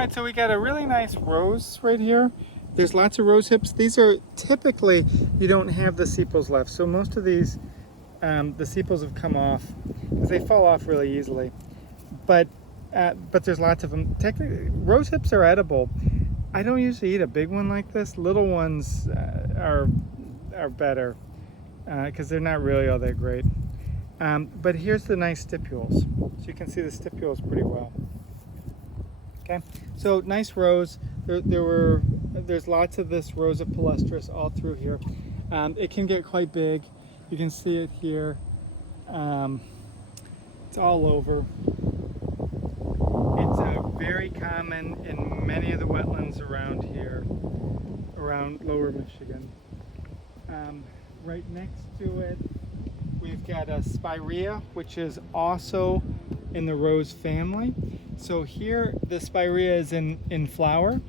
Alright, so we got a really nice rose right here. There's lots of rose hips. These are typically, you don't have the sepals left. So most of these, the sepals have come off because they fall off really easily. But there's lots of them. Technically, rose hips are edible. I don't usually eat a big one like this. Little ones are better because they're not really all that great. But here's the nice stipules. So you can see the stipules pretty well. Okay, so nice rose. There's lots of this Rosa palustris all through here. It can get quite big. You can see it here. It's all over. It's very common in many of the wetlands around here, around Lower Michigan. Right next to it, we've got a spirea, which is also in the rose family. So here, the spirea is in flower.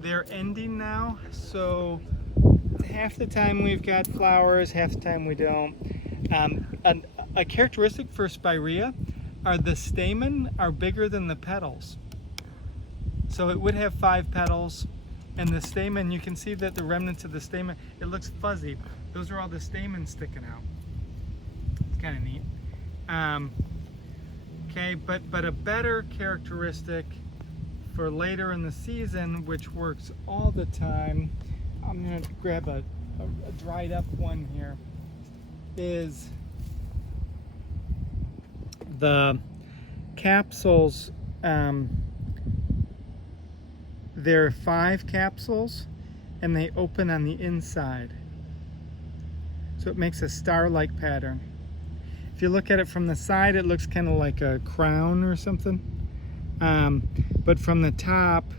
They're ending now, so half the time we've got flowers, half the time we don't. A characteristic for spirea are the stamen are bigger than the petals. So it would have 5 petals, and the stamen, you can see that the remnants of the stamen, it looks fuzzy. Those are all the stamens sticking out. It's kind of neat. Okay, but a better characteristic for later in the season, which works all the time, I'm going to grab a dried up one here, is the capsules. There are 5 capsules and they open on the inside. So it makes a star-like pattern. If you look at it from the side, it looks kind of like a crown or something. But from the top,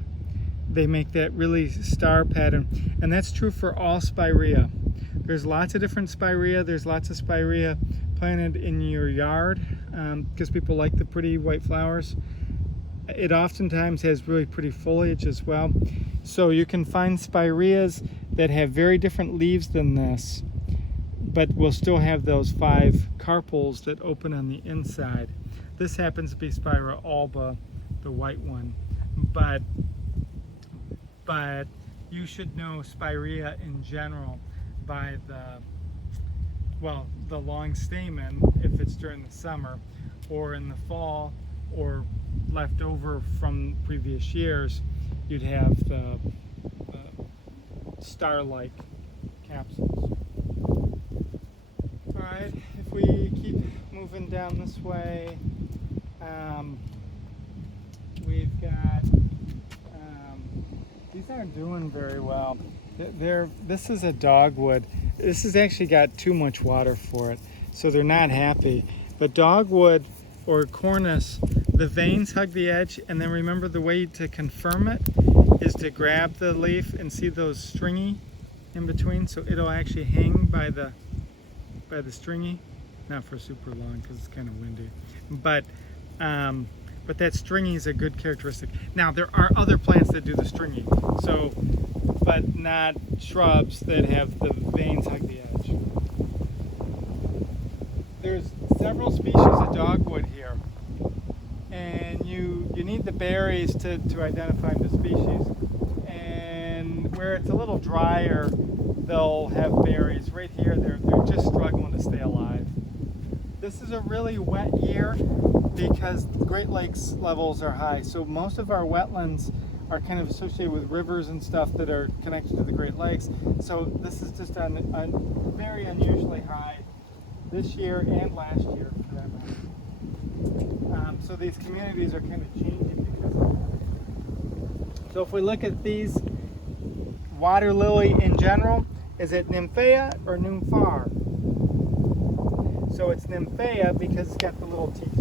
they make that really star pattern. And that's true for all spirea. There's lots of different spirea. There's lots of spirea planted in your yard because people like the pretty white flowers. It oftentimes has really pretty foliage as well. So you can find spireas that have very different leaves than this, but will still have those 5 carpels that open on the inside. This happens to be Spira alba, the white one, but you should know spirea in general by the long stamen if it's during the summer, or in the fall, or left over from previous years, you'd have the star-like capsules. Alright, if we keep moving down this way, we've got, these aren't doing very well. This is a dogwood. This has actually got too much water for it, so they're not happy. But dogwood or cornus, the veins hug the edge, and then remember the way to confirm it is to grab the leaf and see those stringy in between, so it'll actually hang by the stringy, not for super long because it's kind of windy, but that stringy is a good characteristic. Now there are other plants that do the stringy, so but not shrubs that have the veins hug the edge. There's several species of dogwood here, and you need the berries to identify the species. And where it's a little drier, they'll have berries. Right here, they're just struggling to stay alive. This is a really wet year because the Great Lakes levels are high. So most of our wetlands are kind of associated with rivers and stuff that are connected to the Great Lakes. So this is just on very unusually high this year and last year for that matter. So these communities are kind of changing because of that. So if we look at these, water lily in general, is it Nymphaea or Nymphar? So it's Nymphaea because it's got the little teeth.